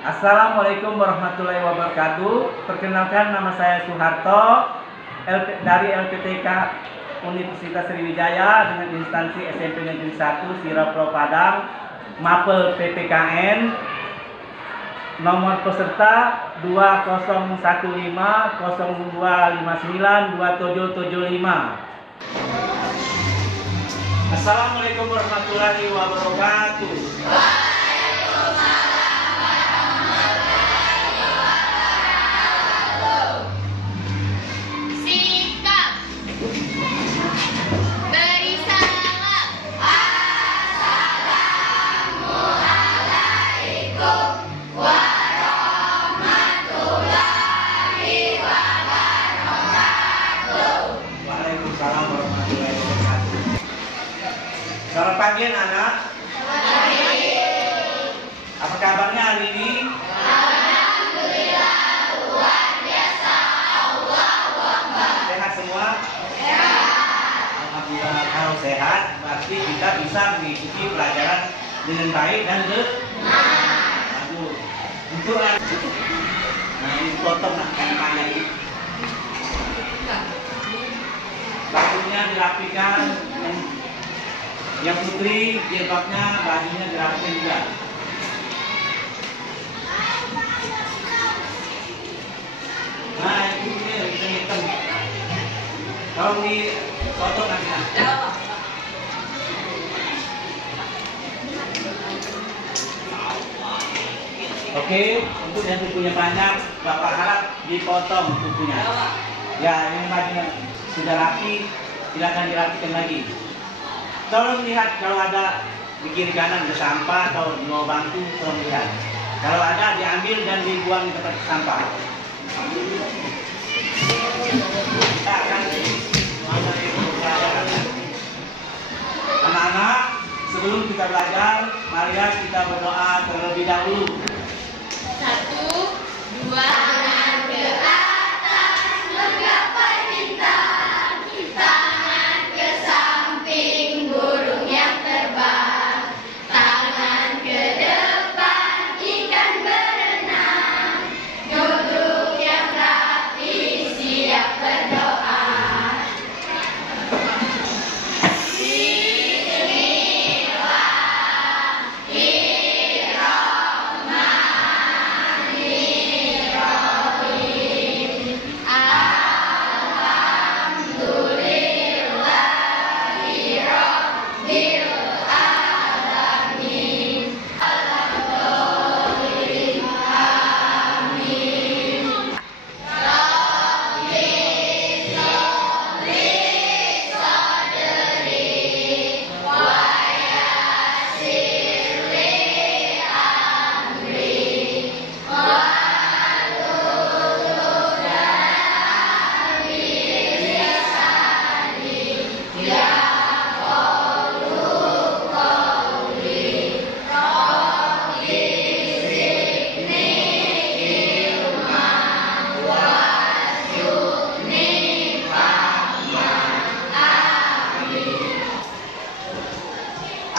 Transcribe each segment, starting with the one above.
Assalamualaikum warahmatullahi wabarakatuh. Perkenalkan, nama saya Soeharto dari LPTK Universitas Sriwijaya dengan instansi SMP Negeri 1 Sirapro Padang, Mapel PPKN. Nomor peserta 201502592775. Assalamualaikum warahmatullahi wabarakatuh. Selamat pagi anak-anak. Apa kabarnya hari ini? Alhamdulillah, luar biasa. Allahu Akbar. Sehat semua? Sehat. Alhamdulillah, kalau sehat berarti kita bisa mengikuti pelajaran dengan baik dan benar. Untuk nah ini potong anak-anak ini. Bajunya dirapikan. Yang putri jilbabnya, bajunya dirapikan juga. Nah itu hitam. Kalau dipotong nanti. Oke, untuk yang kukunya banyak, Bapak harap dipotong kukunya. Ya, ini bajunya sudah rapi, silakan dirapikan lagi. Tolong lihat kalau ada di kiri kanan ada sampah atau mau bantu, tolong lihat. Kalau ada diambil dan dibuang di tempat sampah. Kita akan mulai pelajaran. Anak-anak, sebelum kita belajar, marilah kita berdoa terlebih dahulu. 1, 2, tangan ke atas, menggapai bintang, tangan ke samping, burung yang terbang, tangan ke depan, ikan berenang, duduk yang rapi, siap berdoa.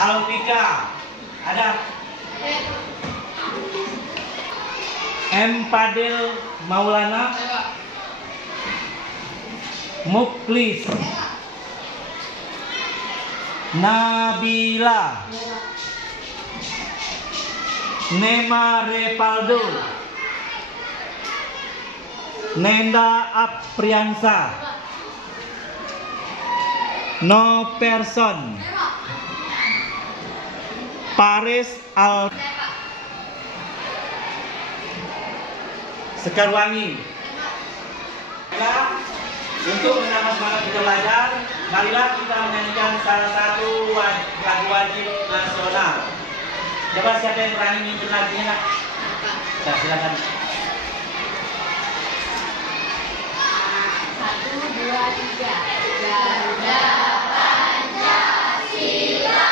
Alfika, ada? M. Fadil Maulana, Muklis, Nabila, Nema Repaldo, Nenda Apriansa, No Person, Paris Al Sekarwangi. Untuk menambah semangat kita belajar, marilah kita menyanyikan salah satu lagu wajib nasional. Coba siapa yang berani mimpin lagunya, Nak? Nah, silakan. 1, 2, 3. Garuda Pancasila,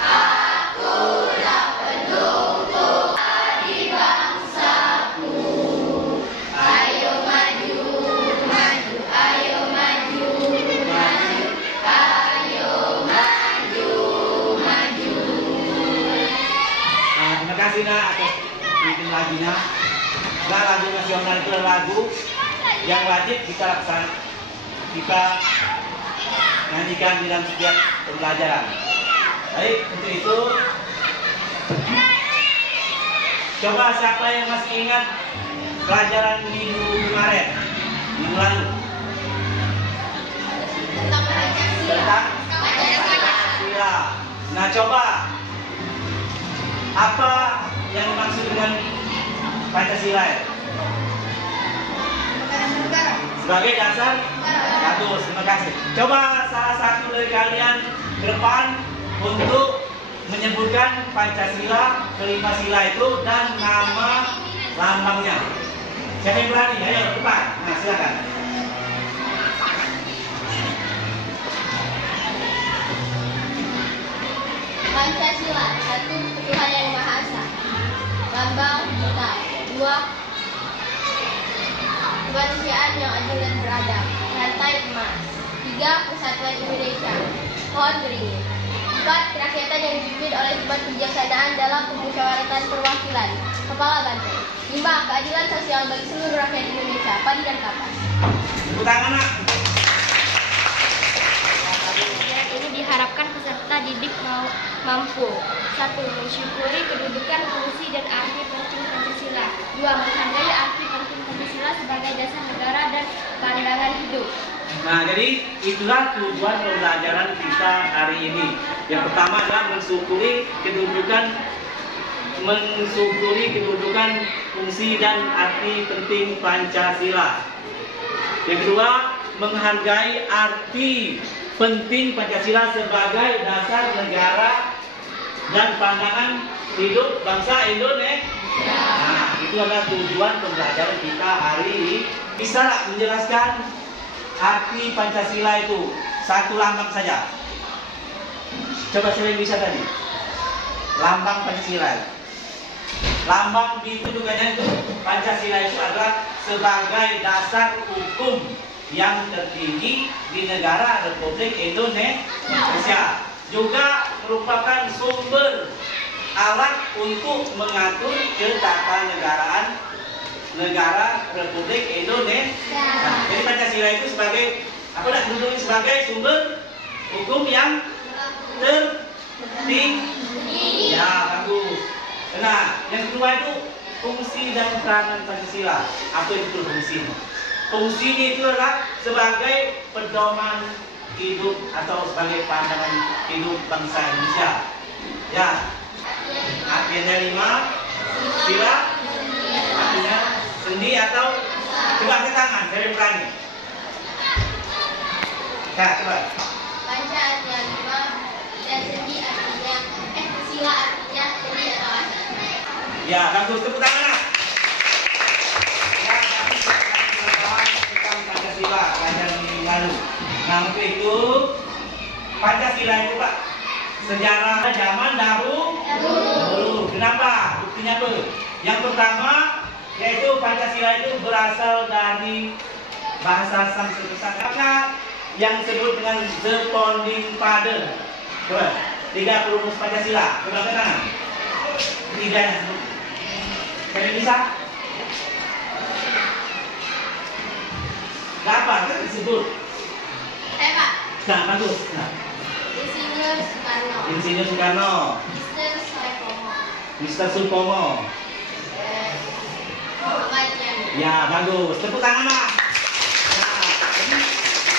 akulah pendukung hari bangsaku. Ayo maju, maju, ayo maju, maju, ayo maju, maju. Terima kasih, Nak, atas bikin lagunya. Nah, lagu nasional itu adalah lagu yang wajib kita nyanyikan di dalam setiap pembelajaran. Baik, untuk itu coba siapa yang masih ingat pelajaran minggu kemarin, minggu lalu? Tentang Pancasila. Nah, coba apa yang dimaksud dengan Pancasila ya? Sebagai dasar. Bagus, terima kasih. Coba salah satu dari kalian ke depan untuk menyebutkan Pancasila, kelima sila itu dan nama lambangnya. Siapa yang berani? Ayo ke depan. Nah, silakan. Pancasila, 1. Tuhan Yang Maha Esa. Lambang kita. 2. Kemanusiaan yang adil dan beradab. Rantai emas. 3. Persatuan Indonesia. Pohon beringin. 4. Kerakyatan yang dipimpin oleh Dewan Kebijaksanaan dalam Pemusyawaratan Perwakilan. Kepala Banteng. 5. Keadilan sosial bagi seluruh rakyat Indonesia. Padi dan kapas. Tepuk tangan, Nak. Ini diharapkan peserta didik mampu 1. Mensyukuri kedudukan, fungsi, dan arti penting Pancasila. 2. Menghargai arti penting Pancasila sebagai dasar negara dan pandangan hidup. Nah, jadi itulah tujuan pembelajaran kita hari ini. Yang pertama adalah mensyukuri kedudukan, fungsi, dan arti penting Pancasila. Yang kedua, menghargai arti penting Pancasila sebagai dasar negara dan pandangan hidup bangsa Indonesia. Nah, itu adalah tujuan pembelajaran kita hari ini. Bisa tak menjelaskan arti Pancasila itu satu lambang saja? Coba siapa yang bisa tadi? Lambang Pancasila. Lambang dituduhkannya itu Pancasila itu adalah sebagai dasar hukum yang tertinggi di negara Republik Indonesia. Juga merupakan sumber alat untuk mengatur ketatanegaraan negara Republik Indonesia. Nah, jadi Pancasila itu sebagai apa? Dituduhkan sebagai sumber hukum yang tertinggi. Ya, bagus. Nah, yang kedua itu fungsi dan peranan Pancasila. Apa itu fungsinya? Fungsinya itu adalah sebagai pedoman hidup atau sebagai pandangan hidup bangsa Indonesia. Ya, artinya 5 sila, artinya sendi atau coba angkat tangan, saya berani. Ya, coba. Panca artinya 5 dan sendi artinya sila artinya sendi atau asal. Ya, bagus, tepuk tangan. Ya, kami sudah bahas tentang Pancasila pelajaran minggu lalu. Nah, untuk itu Pancasila itu Pak, sejarah zaman dahulu. Kenapa? Buktinya apa? Yang pertama yaitu Pancasila itu berasal dari bahasa Sanskerta yang disebut dengan The Founding Father. Coba, 3 rumus Pancasila. Coba kenal. 3-nya. Kalian bisa? Apa? Kan disebut. Pak. Nah, bagus. Nah. Insinyur Soekarno. Insinyur Soekarno. Mr. Supomo. Mr. Supomo. Muhammad Yani. Ya, bagus. Tepuk tangan, Pak. Nah, jadi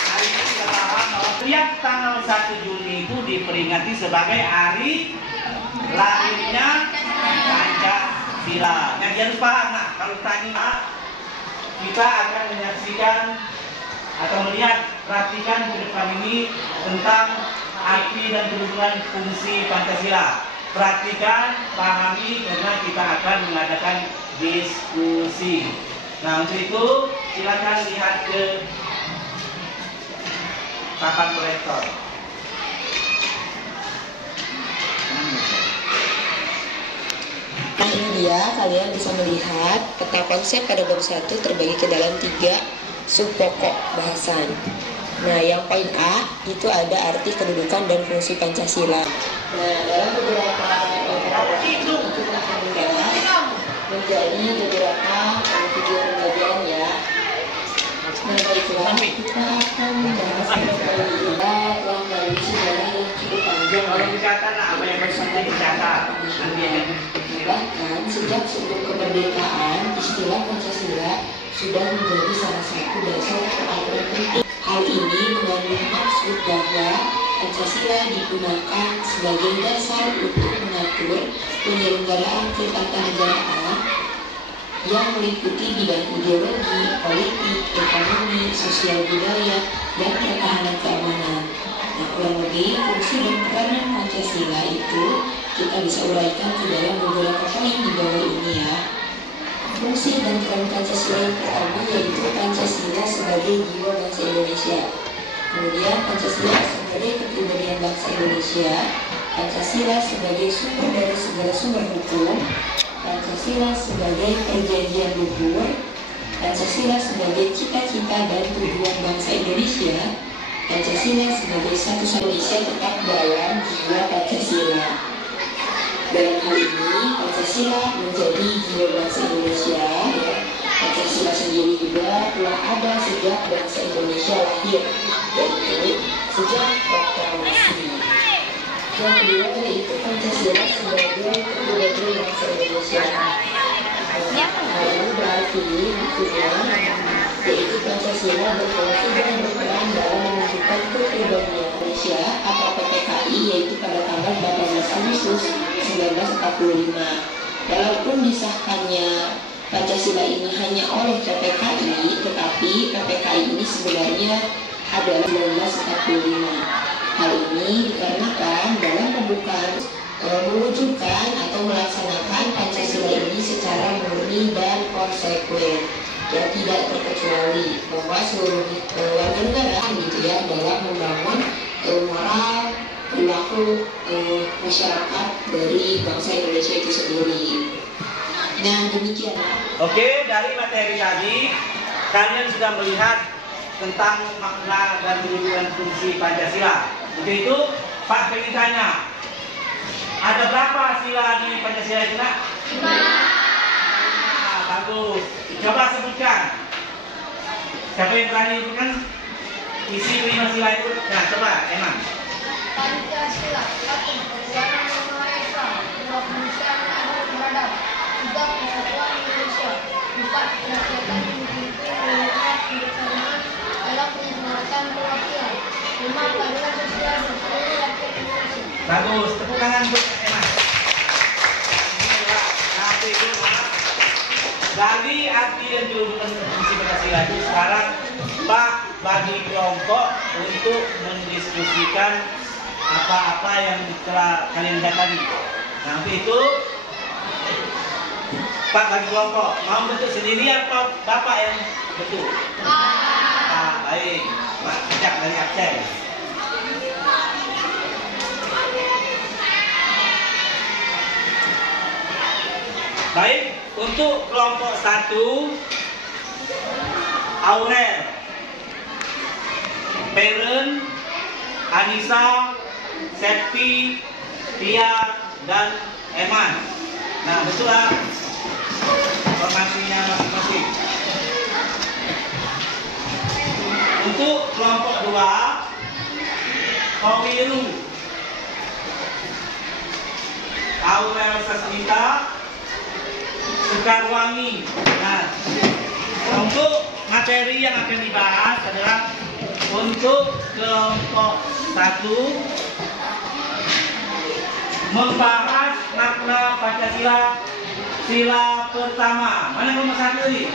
hari ini kita paham bahwa setiap tanggal 1 Juni itu diperingati sebagai hari lahirnya Pancasila. Nah, jangan paham, nah, kalau tanya kita akan menyaksikan atau melihat, perhatikan ke depan ini tentang arti dan kedudukan fungsi Pancasila. Perhatikan, pahami, karena kita akan mengadakan diskusi. Nah, untuk itu silakan lihat ke papan proyektor. Nah, ini dia, kalian bisa melihat peta konsep pada bab 1 terbagi ke dalam 3 sub pokok bahasan. Nah, yang poin A itu ada arti kedudukan dan fungsi Pancasila. Nah, dalam beberapa kita akan melihat menjadi beberapa video pembelajaran ya. Nah, baiklah, kita akan membahas kembali yang dari sejarah yang cukup panjang. Kalau dicatat apa yang bersama dicatat. Bahkan sejak sebelum kemerdekaan, istilah Pancasila sudah menjadi salah satu dasar peraturan penting. Hal ini mengandung maksud bahwa Pancasila digunakan sebagai dasar untuk mengatur penyelenggaraan ketatanegaraan yang meliputi bidang ideologi, politik, ekonomi, sosial budaya, dan pertahanan keamanan. Nah, kurang lebih fungsi dan peranan Pancasila itu kita bisa uraikan ke dalam beberapa poin di bawah ini ya. Fungsi dan peran Pancasila yang pertama yaitu Pancasila sebagai jiwa bangsa Indonesia. Kemudian Pancasila sebagai kepribadian bangsa Indonesia. Pancasila sebagai sumber dari segala sumber hukum. Pancasila sebagai perjanjian luhur. Pancasila sebagai cita-cita dan tujuan bangsa Indonesia. Pancasila sebagai satu Indonesia tetap dalam jiwa Pancasila. Dalam hal ini Pancasila menjadi jiwa bangsa Indonesia. Pancasila sendiri juga telah ada sejak bangsa Indonesia lahir, yaitu sejak proklamasi. Yang kedua yaitu Pancasila sebagai kepribadian bangsa Indonesia. Hal ini berarti maksudnya yaitu Pancasila berfungsi dan berperan dalam menentukan kepribadian Indonesia atau PPKI, yaitu pada tanggal 18 Agustus 1945. Walaupun disahkannya Pancasila ini hanya oleh PPKI, tetapi PPKI ini sebenarnya adalah 1945. Hal ini dikarenakan dalam pembukaan mewujudkan atau melaksanakan Pancasila ini secara murni dan konsekuen, ya tidak terkecuali bahwa seluruh warga negara gitu ya dalam membangun moral perilaku masyarakat dari bangsa Indonesia itu sendiri. Nah demikian. Oke, dari materi tadi kalian sudah melihat tentang makna dan kedudukan fungsi Pancasila. Untuk itu Pak pengen tanya, ada berapa sila di Pancasila itu nak? 5. Bagus. Coba sebutkan. Siapa yang berani sebutkan isi 5 sila itu? Nah, coba Eman. Pancasila, 1. Perjuangan Maha Esa, 2. Kemanusiaan adil beradab, 3. Persatuan Indonesia, 4. Kerakyatan yang dipimpin oleh rakyat kebersamaan dalam penyemangatan perwakilan, 5. Keadilan sosial dan seluruh rakyat Indonesia. Bagus, tepuk tangan untuk Eman. Dari arti dan kedudukan fungsi Pancasila itu sekarang Pak bagi kelompok untuk mendiskusikan apa-apa yang telah kalian lihat tadi. Nah, untuk itu Pak bagi kelompok mau bentuk sendiri atau Bapak yang bentuk? Baik, Pak ajak dari Aceh. Baik, untuk kelompok 1 Aurel, Peren, Anissa, Septi, Tia, dan Eman. Nah, betullah informasinya masing-masing. Untuk kelompok 2 Kowiru, Aurel Sasmita, Sukarwangi. Nah, untuk materi yang akan dibahas adalah untuk kelompok 1 membahas makna Pancasila sila pertama. Mana nomor 1 ini?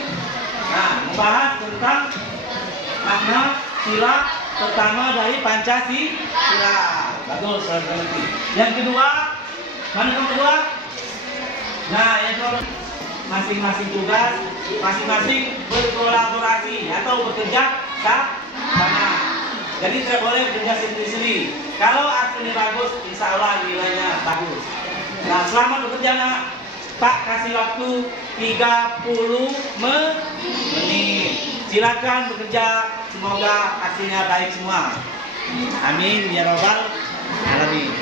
Nah, membahas tentang makna sila pertama dari Pancasila. Bagus, saudara. Yang kedua, mana nomor 2? Nah, yang kedua masing-masing tugas, masing-masing berkolaborasi atau bekerja sama. Jadi tidak boleh bekerja sendiri-sendiri. Kalau hasilnya bagus, insya Allah nilainya bagus. Nah, selamat bekerja nak. Pak kasih waktu 30 menit. Silakan bekerja. Semoga hasilnya baik semua. Amin ya robbal alamin.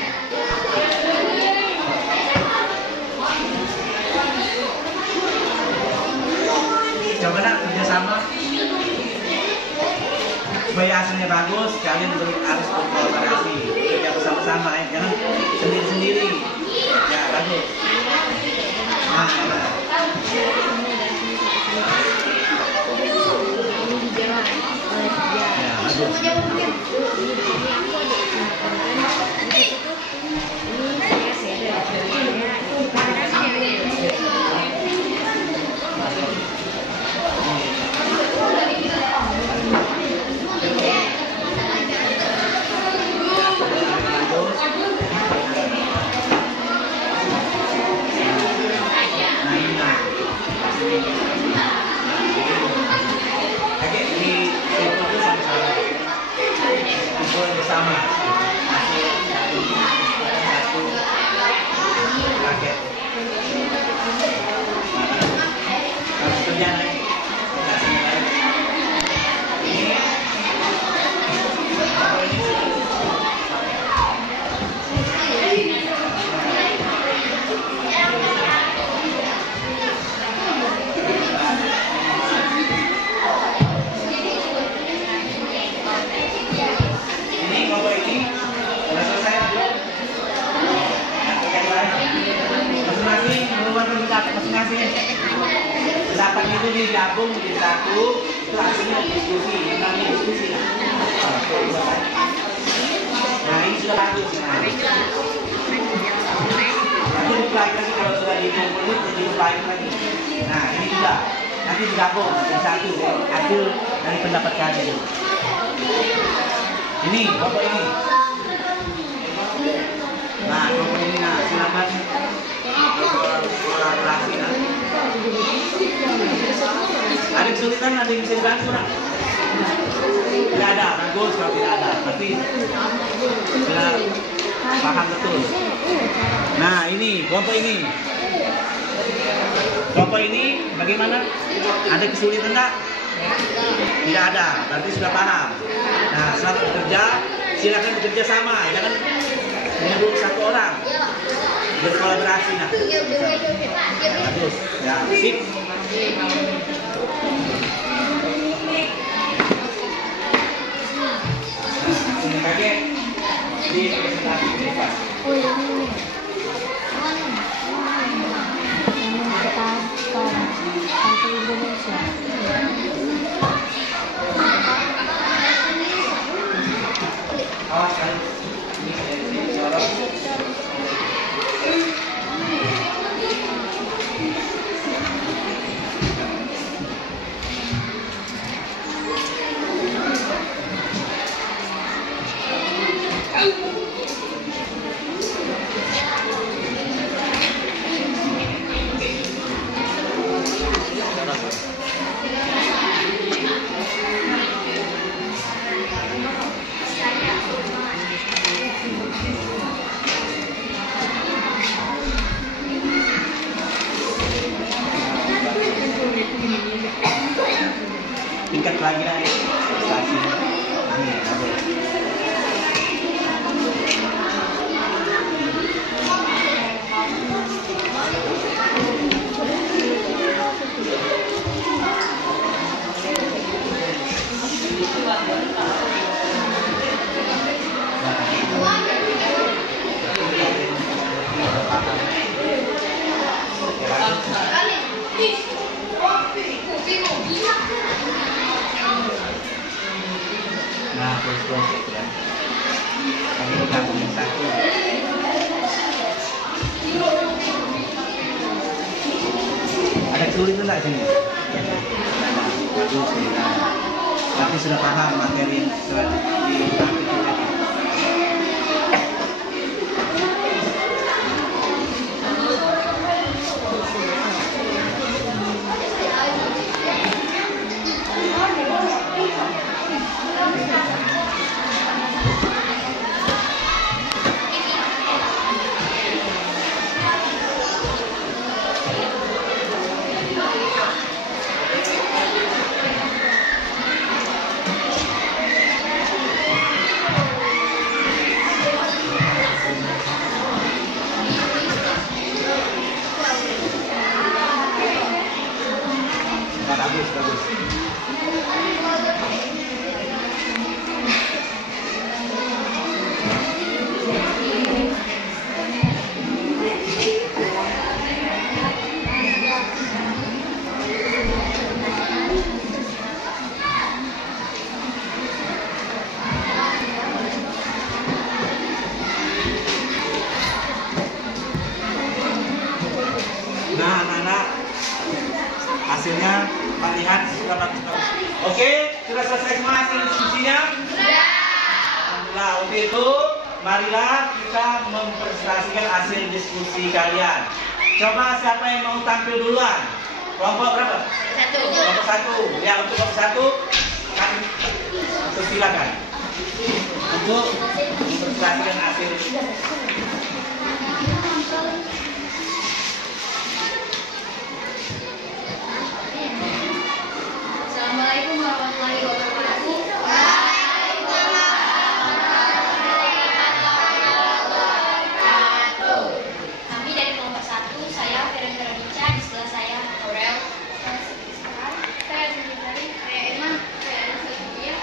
supaya hasilnya bagus, kalian harus berkolaborasi, kerja bersama-sama, jangan sendiri-sendiri. Ya, bagus. Nah, nah. Ya, bagus. Oke, ini itu sama-sama. Kumpul bersama. Satu paket. Harus kerja lagi. Ini kelompok ini sudah selesai. Masing-masing mengeluarkan pendapat masing-masing. Pendapat itu digabung menjadi satu, itu hasilnya diskusi, namanya diskusi. Nah, ini sudah bagus. Nanti dipelajari kalau sudah dikumpulin, jadi dipelajari lagi. Nah, ini juga nanti digabung menjadi satu, hasil dari pendapat kalian. Ini kelompok ini. Nah, kelompok ini, nah silakan kolaborasi. Nah. Ada kesulitan, ada yang bisa dibantu, nah? Tidak ada, bagus kalau tidak ada. Tapi sudah paham betul. Nah, ini kelompok ini. Kelompok ini bagaimana? Ada kesulitan enggak? Tidak ada, berarti sudah paham. Nah, selamat bekerja, silakan bekerja sama, jangan menyebut satu orang. Berkolaborasi, nah. Bagus, ya, sip. Ini pakai di presentasi bebas. Awas kali. Tingkat lagi naik prestasi. Ini bagus. Nah, terus itu kan. Kami gabung satu. Ada kesulitan nggak sini? Bagus, tapi sudah paham materi yang sudah dipraktik tadi. Bagus. Hasilnya Pak lihat sudah bagus. Oke, sudah selesai semua hasil diskusinya? Alhamdulillah. Untuk itu, marilah kita mempresentasikan hasil diskusi kalian. Coba siapa yang mau tampil duluan? Kelompok berapa? Kelompok 1. Ya, untuk kelompok 1 kami silakan untuk mempresentasikan hasil. Assalamualaikum warahmatullahi wabarakatuh. Kami dari kelompok 1, saya Veronica Veronica, di sebelah saya Aurel, saya Sundari, saya Emma, saya Anastasия.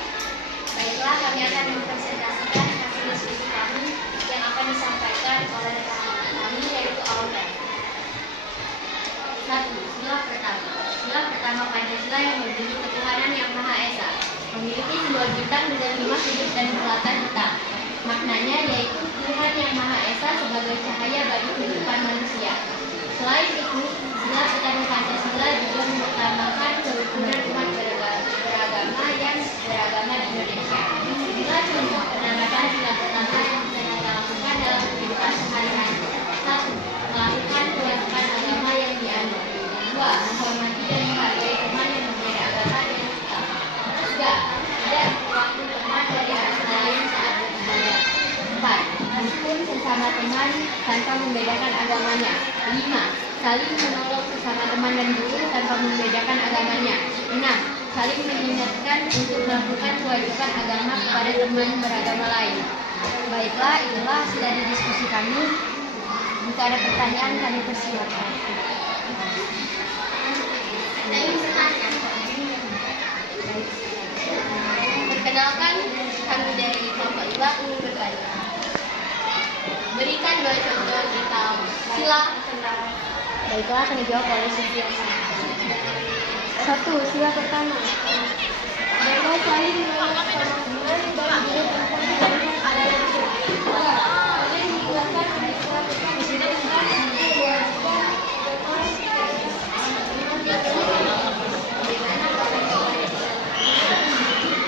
Baiklah, kami akan mempresentasikan hasil diskusi kami yang akan disampaikan oleh rekan kami, yaitu Aurel. 1. Sila pertama Pancasila yang berbunyi ketuhanan yang Maha Esa, memiliki sebuah bintang dengan 5 sudut dan selatan hitam. Maknanya yaitu Tuhan yang Maha Esa sebagai cahaya bagi kehidupan manusia. Selain itu, sila pertama Pancasila juga mengutamakan kerukunan umat beragama yang beragama di Indonesia. Inilah contoh penerapan sila pertama yang bisa kita lakukan dalam kehidupan sehari-hari. 1. Melakukan kewajiban agama yang dianut. 2. Menghormati dan menghargai teman yang berbeda agama dan sikap. 3. Tidak waktu teman dari orang lain saat beribadah. 4. Rukun sesama teman tanpa membedakan agamanya. 5. Saling menolong sesama teman dan guru tanpa membedakan agamanya. 6. Saling mengingatkan untuk melakukan kewajiban agama kepada teman beragama lain. Baiklah, itulah hasil dari diskusi kami. Jika ada pertanyaan, kami persilakan. Perkenalkan, kami dari kelompok 2 ingin bertanya. Berikan 2 contoh tentang sila tentang. Baiklah, akan dijawab oleh Sufiana. 1. Sila pertama. Dapat saling menolong sesama teman dan guru tanpa membedakan agama. 2. Saling mengingatkan untuk melakukan kewajiban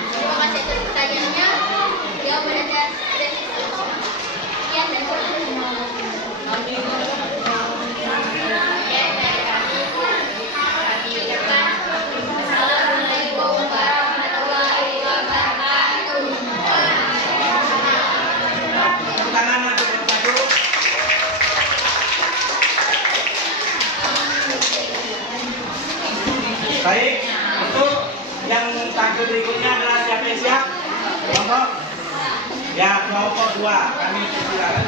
Terima kasih atas pertanyaannya. Jawaban Anda sudah cukup. Sekian dan Assalamualaikum warahmatullahi wabarakatuh. Tepuk tangan untuk satu. Baik, untuk yang tampil berikutnya adalah siapa yang siap? Kelompok? Ya, kelompok 2. Kami silakan.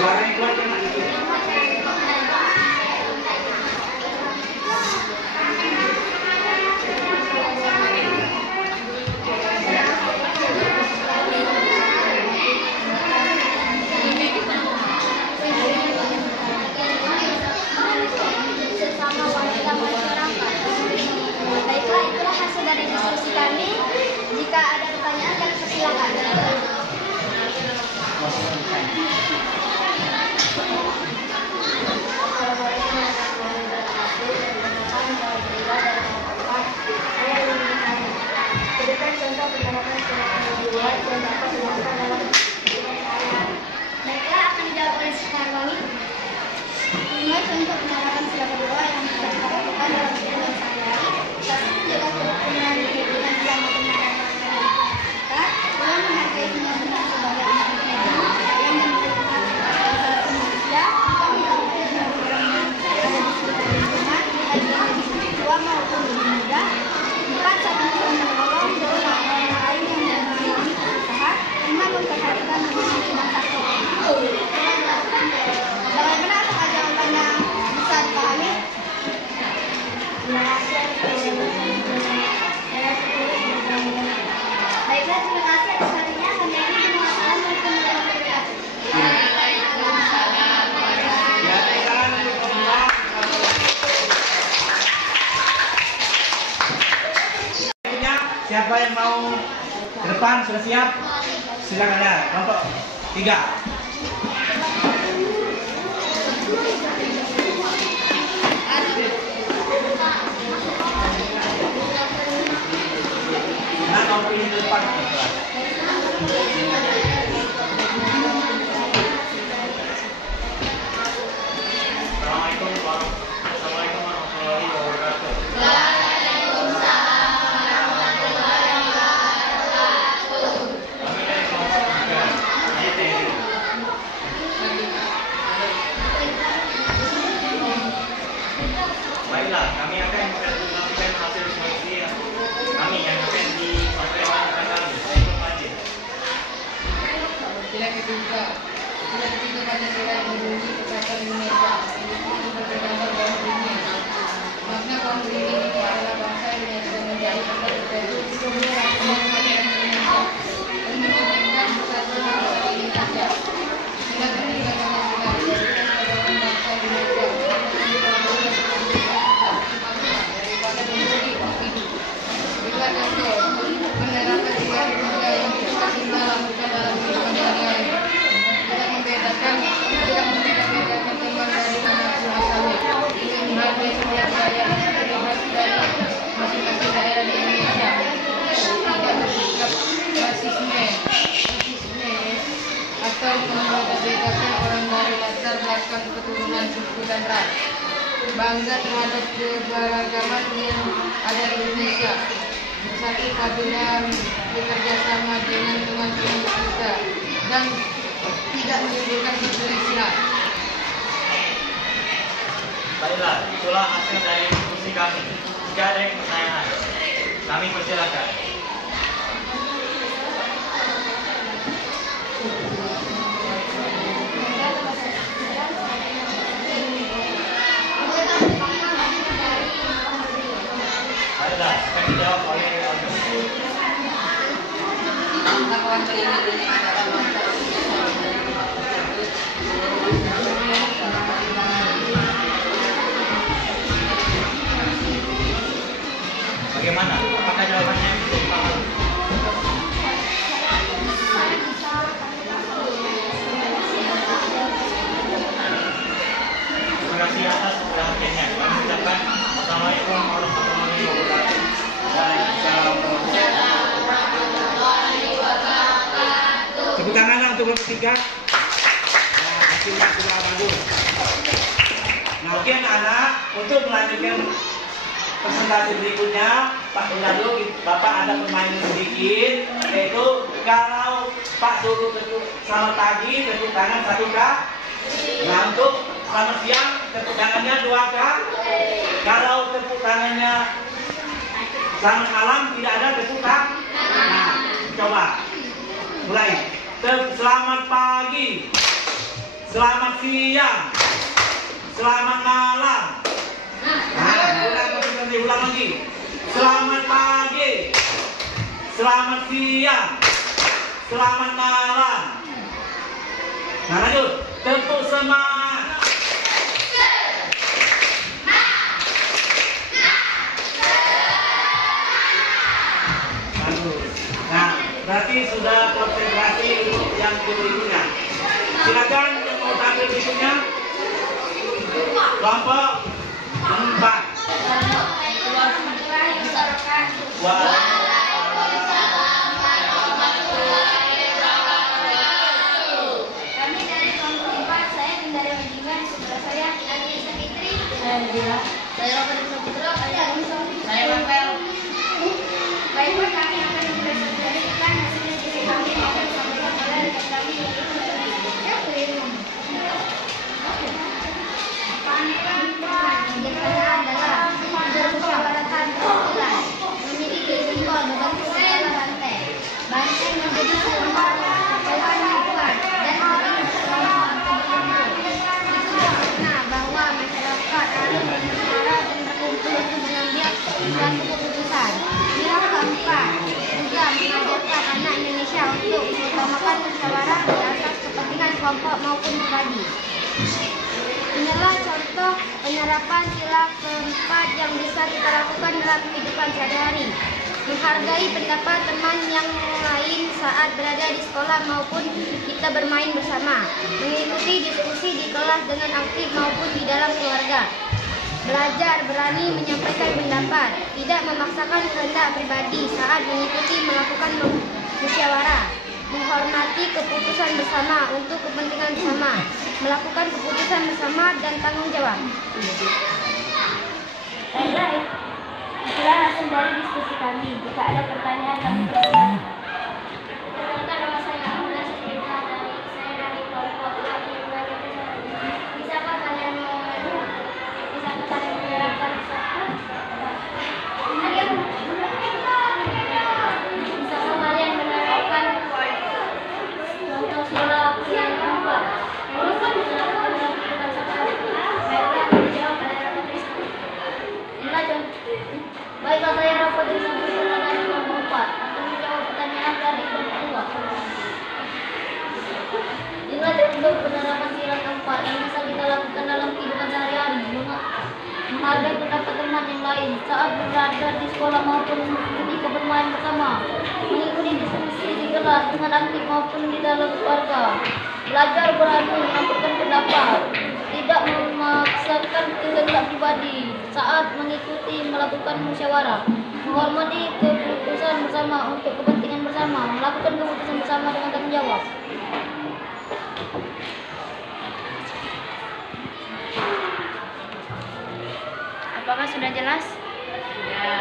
Suaranya keluar jangan itu. sesama warga masyarakat. Baiklah, itulah hasil dari diskusi kami. Jika ada pertanyaan, kami persilakan. depan sudah siap? Silakan ya, kelompok 3. Nah, kelompok ini di depan. Assalamualaikum warahmatullahi wabarakatuh. Kami dari kelompok 3, saya Terry. Baiklah, kami akan melakukan hasil diskusi kami yang akan disampaikan kami. Saya Fadil. Sila ketiga Pancasila yang melindungi kekayaan Indonesia. Ini bergambar bahwa dunia. Makna kaum beriman ini adalah bangsa yang sudah menjadi tertentu kemerdekaan Indonesia dan menunjukkan persatuan bangsa Indonesia. Sila ketiga Pancasila dijadikan pedoman bangsa Indonesia daripada memiliki individu. Bila contoh menerapkan sila ketiga yang kita tinggal lakukan dalam kehidupan sehari-hari. Tidak membedakan teman dari manapun asalnya. Ingin menghargai setiap rakyat yang terlibat dari masing-masing daerah di Indonesia. Tidak bersikap rasisme atau membeda-bedakan orang dari latar belakang keturunan, suku dan ras. Bangga terhadap keberagaman yang ada di Indonesia. Bersatu apabila bekerja sama dengan teman-teman kita dan tidak menimbulkan perselisihan. Baiklah, itulah hasil dari diskusi kami. Jika ada yang pertanyaan, kami persilakan. Baiklah, akan dijawab oleh Lakukan pelindungan adalah bangsa bagaimana? Apakah jawabannya dipahami? Terima kasih atas perhatiannya. Kami ucapkan Assalamualaikum warahmatullahi wabarakatuh. Tepuk tangan untuk kelompok 3. Nah, hasilnya sudah bagus. Nah, oke anak-anak, untuk melanjutkan presentasi berikutnya, Pak dulu, Bapak ada permainan sedikit, yaitu kalau Pak suruh selamat pagi, tepuk tangan 1 kali. Nah, untuk selamat siang, tepuk tangannya 2 kali. Kalau tepuk tangannya selamat malam, tidak ada tepuk tangan. Nah, coba mulai. Selamat pagi, selamat siang, selamat malam. Nah, ulang lagi. Selamat pagi, selamat siang, selamat malam. Nah, lanjut. Tepuk semangat. Bagus. Nah, berarti sudah konsentrasi untuk yang berikutnya. Silakan yang mau tampil berikutnya. Kelompok 4. Kami dari kelompok 4, saya Bindari Wajiban, sebelah saya Anissa Fitri, saya Robert Putra, saya Rafael. Baiklah, kami akan mempresentasikan hasil diskusi kami yang akan disampaikan oleh rekan kami Biasanya adalah bermusyawaratan perwakilan, memiliki simbol berbentuk kepala banteng. Banteng menjadi simbol hewan hidupan dan sering selalu berkumpul. Itu bermakna bahwa masyarakat harus berbicara dan berkumpul untuk mengambil suatu keputusan. Yang keempat, juga mengajarkan anak Indonesia untuk mengutamakan musyawarah di atas kepentingan kelompok maupun pribadi. Inilah contoh penyerapan sila keempat yang bisa kita lakukan dalam kehidupan sehari-hari. menghargai pendapat teman yang lain saat berada di sekolah maupun kita bermain bersama, mengikuti diskusi di kelas dengan aktif maupun di dalam keluarga, belajar berani menyampaikan pendapat, tidak memaksakan kehendak pribadi saat mengikuti melakukan musyawarah, menghormati keputusan bersama untuk kepentingan bersama, melakukan keputusan bersama dan tanggung jawab. Baiklah, itulah hasil dari diskusi kami. Jika ada pertanyaan, kami persilakan. Perkenalkan, nama saya Amanda Sufina dari kelompok Hati Belajar Bersama. Bisakah kalian menerapkan contoh sila yang keempat? Baiklah, saya dapat disampaikan dengan kelompok 4 akan menjawab pertanyaan dari kelompok 2. Inilah contoh penerapan sila keempat yang bisa kita lakukan dalam kehidupan sehari-hari, menghargai pendapat teman yang lain saat berada di sekolah maupun ketika bermain bersama, mengikuti diskusi di kelas dengan aktif maupun di dalam keluarga, belajar berani menyampaikan pendapat, tidak memaksakan kehendak pribadi saat mengikuti melakukan musyawarah, menghormati keputusan bersama untuk kepentingan bersama, melakukan keputusan bersama dengan tanggung jawab. Apakah sudah jelas? Ya.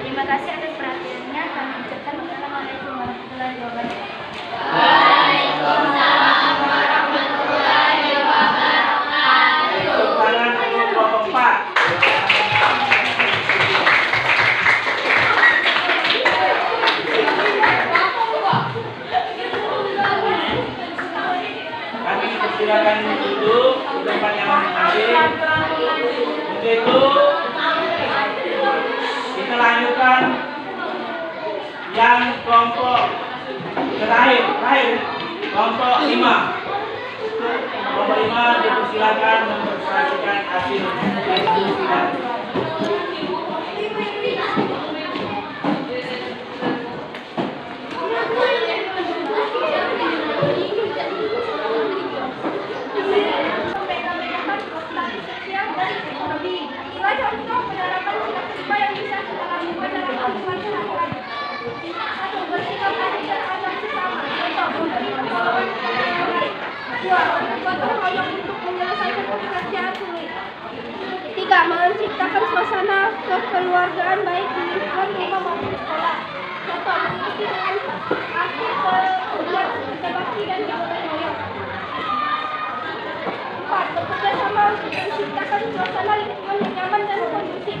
Terima kasih atas perhatiannya. Kami ucapkan wassalamualaikum warahmatullahi wabarakatuh. Waalaikumsalam warahmatullahi wabarakatuh. Tangan kelompok 4. Kami silakan duduk di tempat yang masing-masing. Untuk itu kita lanjutkan yang kelompok terakhir kelompok 5. Kelompok 5 dipersilakan mempresentasikan hasil diskusi. Tiga, menciptakan suasana kekeluargaan baik di lingkungan rumah maupun sekolah. Contoh, mengikuti dengan aktif kegiatan kerja bakti dan gotong royong. 4, bekerja sama untuk menciptakan suasana lingkungan yang nyaman dan kondusif.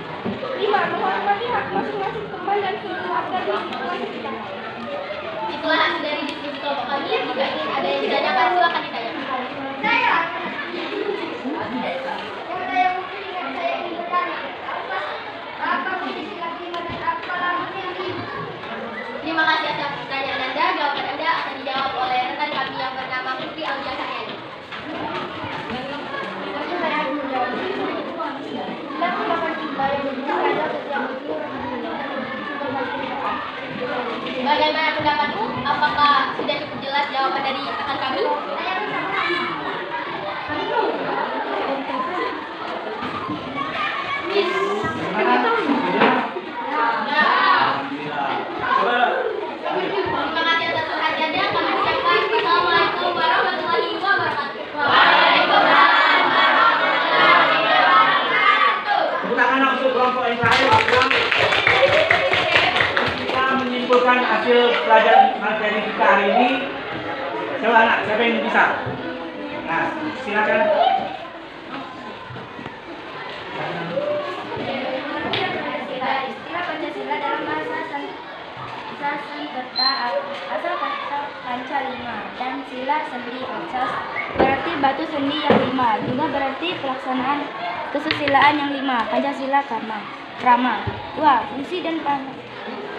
5, menghormati hak masing-masing teman dan keluarga di lingkungan sekitar. Itulah hasil dari diskusi kelompok kami. Jika ingin ada yang ditanyakan, silakan ditanyakan. Ada yang mungkin saya ingin bertanya, apa fungsi lima dan apa lagunya yang Terima kasih atas pertanyaan Anda. Jawaban Anda akan dijawab oleh rekan kami yang bernama Putri Aulia Saryani. Bagaimana pendapatmu? Apakah sudah cukup jelas jawaban dari rekan kami? Terima kasih atas perhatiannya. Kami ucapkan Assalamualaikum warahmatullahi wabarakatuh. Waalaikumsalam warahmatullahi wabarakatuh. Tepuk tangan untuk kelompok yang terakhir. Kita menyimpulkan hasil pelajaran materi kita hari ini. Coba anak, siapa yang bisa? Nah, silakan. Istilah Pancasila dalam bahasa Sanskerta asal kata panca 5 dan sila sendi asas berarti batu sendi yang 5, juga berarti pelaksanaan kesusilaan yang 5, Pancasila Krama. 2. Fungsi dan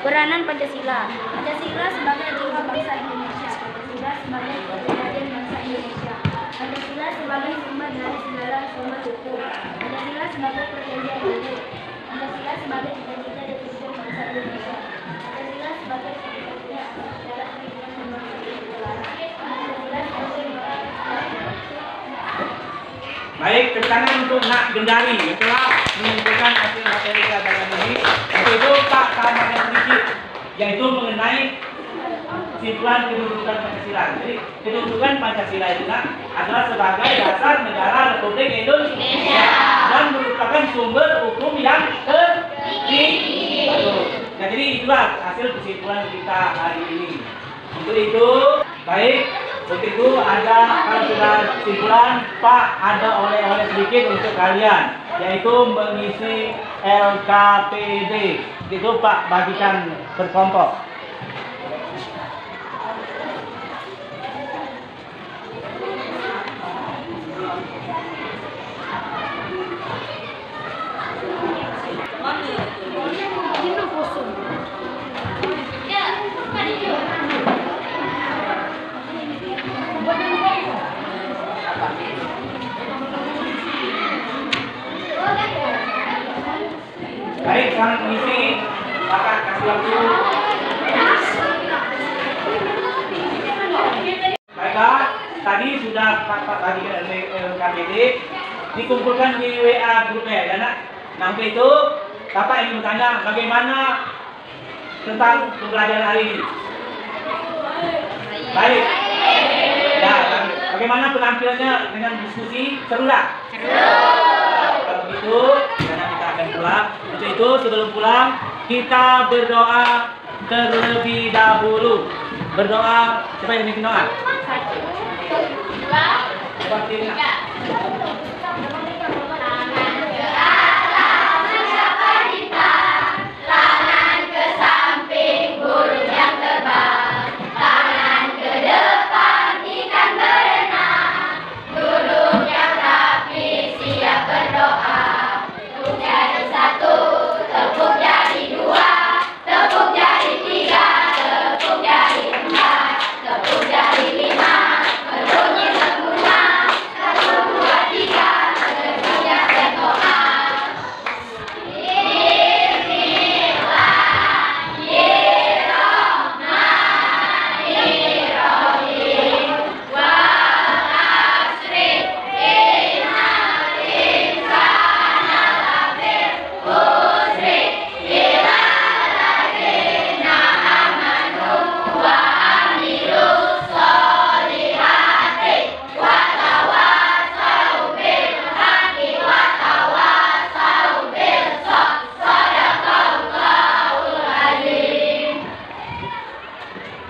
peranan Pancasila. Pancasila sebagai jiwa bangsa Indonesia. Pancasila sebagai kepribadian bangsa Indonesia. Pancasila sebagai sumber dari segala sumber hukum. Pancasila sebagai perjanjian hidup. Pancasila sebagai cita-cita dan tujuan bangsa Indonesia. Pancasila sebagai satu-satunya asas negara kehidupan berbangsa dan bernegara. Pancasila sebagai Baik, tepuk tangan untuk Nak Gendari yang telah mengumpulkan hasil materi pelajaran ini. Untuk itu Pak tambahkan sedikit, yaitu mengenai kesimpulan kedudukan Pancasila. Jadi kedudukan Pancasila itu adalah sebagai dasar negara Republik Indonesia dan merupakan sumber hukum yang tertinggi. Nah, jadi itulah hasil kesimpulan kita hari ini. Untuk itu, baik. Untuk itu ada, kalau sudah kesimpulan, Pak ada oleh-oleh sedikit untuk kalian, yaitu mengisi LKPD. Itu Pak bagikan berkelompok. Baik, sekarang mengisi, Bapak kasih waktu. Baiklah, tadi sudah Pak bagi KPD dikumpulkan di WA grupnya, ya nak. Nah, untuk itu Bapak ingin bertanya bagaimana tentang pembelajaran hari ini. Baik. Ya, bagaimana penampilannya dengan diskusi? Seru tak? Kalau begitu, karena kita akan pulang. Untuk itu, sebelum pulang, kita berdoa terlebih dahulu. Berdoa, siapa yang ingin doa? 1, 2, 3.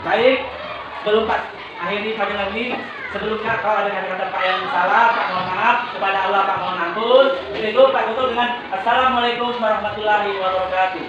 Baik, sebelum Pak akhiri pelajaran ini, sebelumnya kalau ada kata-kata Pak yang salah, Pak mohon maaf, kepada Allah Pak mohon ampun. Itu Pak tutup dengan Assalamualaikum warahmatullahi wabarakatuh.